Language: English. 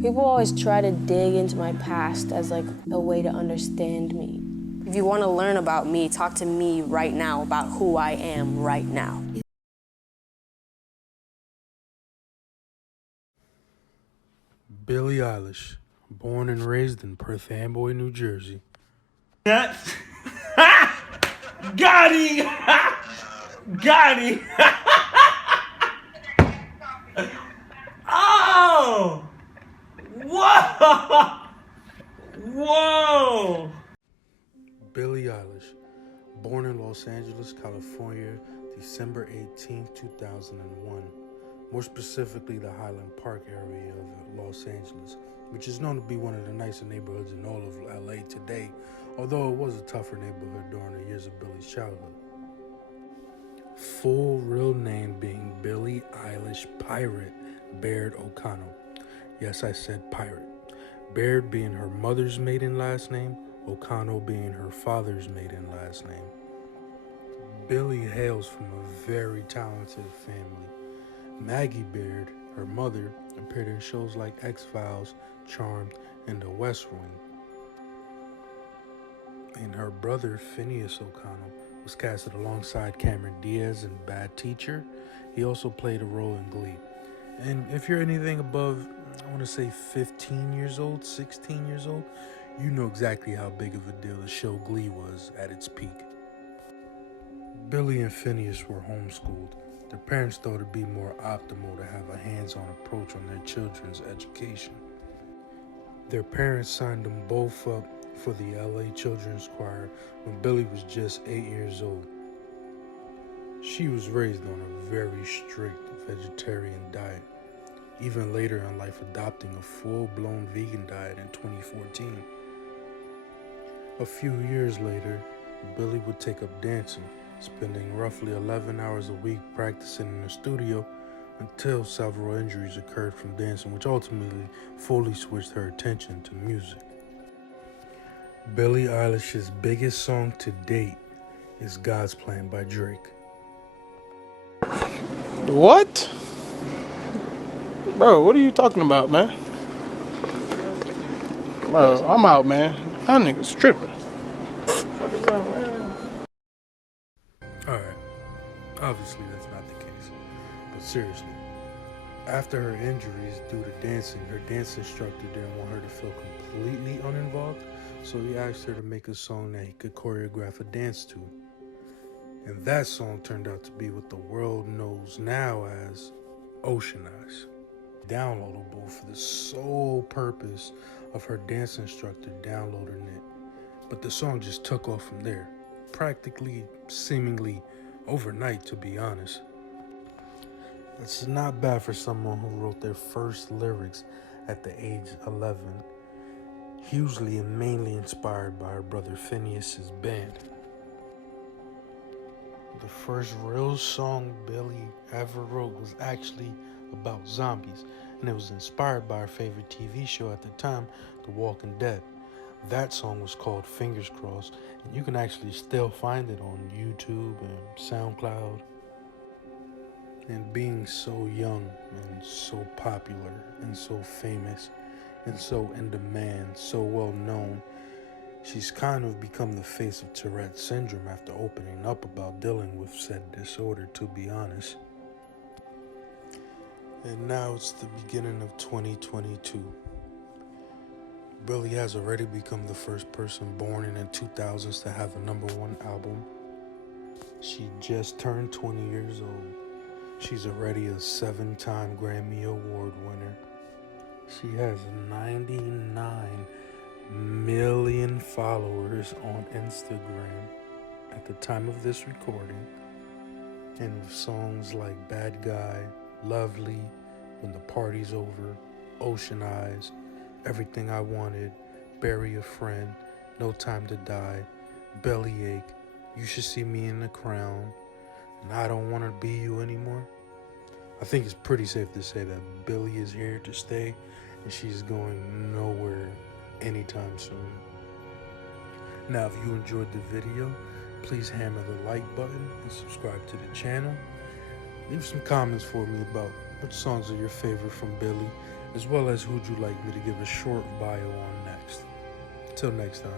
People always try to dig into my past as like a way to understand me. If you want to learn about me, talk to me right now about who I am right now. Billie Eilish, born and raised in Perth Amboy, New Jersey. Nuts. Got him! Got him! Oh! Whoa! Whoa! Billie Eilish, born in Los Angeles, California, December 18, 2001. More specifically, the Highland Park area of Los Angeles, which is known to be one of the nicer neighborhoods in all of LA today, although it was a tougher neighborhood during the years of Billie's childhood. Full real name being Billie Eilish Pirate Baird O'Connell. Yes, I said pirate. Baird being her mother's maiden last name, O'Connell being her father's maiden last name. Billie hails from a very talented family. Maggie Baird, her mother, appeared in shows like X-Files, Charmed, and The West Wing. And her brother, Phineas O'Connell, was casted alongside Cameron Diaz in Bad Teacher. He also played a role in Glee. And if you're anything above, I want to say 15 years old, 16 years old, you know exactly how big of a deal the show Glee was at its peak. Billie and Phineas were homeschooled. Their parents thought it'd be more optimal to have a hands-on approach on their children's education. Their parents signed them both up for the LA Children's Choir when Billie was just 8 years old. She was raised on a very strict vegetarian diet, even later in life adopting a full-blown vegan diet in 2014. A few years later, Billie would take up dancing, spending roughly 11 hours a week practicing in the studio until several injuries occurred from dancing, which ultimately fully switched her attention to music. Billie Eilish's biggest song to date is God's Plan by Drake. What? Bro, what are you talking about, man? Bro, I'm out, man. That nigga's tripping. What is up, man? Alright, obviously that's not the case, but seriously, after her injuries due to dancing, her dance instructor didn't want her to feel completely uninvolved, so he asked her to make a song that he could choreograph a dance to. And that song turned out to be what the world knows now as Ocean Eyes. Downloadable for the sole purpose of her dance instructor downloading it. But the song just took off from there, practically, seemingly overnight, to be honest. It's not bad for someone who wrote their first lyrics at the age of 11, hugely and mainly inspired by her brother Phineas's band. The first real song Billie ever wrote was actually about zombies, and it was inspired by her favorite TV show at the time, The Walking Dead. That song was called Fingers Crossed, and you can actually still find it on YouTube and SoundCloud. And being so young and so popular and so famous and so in demand, so well known, she's kind of become the face of Tourette's syndrome after opening up about dealing with said disorder, to be honest. And now it's the beginning of 2022. Billie has already become the first person born in the 2000s to have a #1 album. She just turned 20 years old. She's already a 7-time Grammy Award winner. She has 99 million followers on Instagram at the time of this recording. And with songs like Bad Guy, Lovely, When the Party's Over, Ocean Eyes, Everything I Wanted, Bury a Friend, No Time to Die, Bellyache, You Should See Me in the Crown, and I Don't Want to Be You Anymore. I think it's pretty safe to say that Billie is here to stay, and she's going nowhere anytime soon. Now, if you enjoyed the video, please hammer the like button and subscribe to the channel. Leave some comments for me about which songs are your favorite from Billie, as well as who'd you like me to give a short bio on next. Till next time.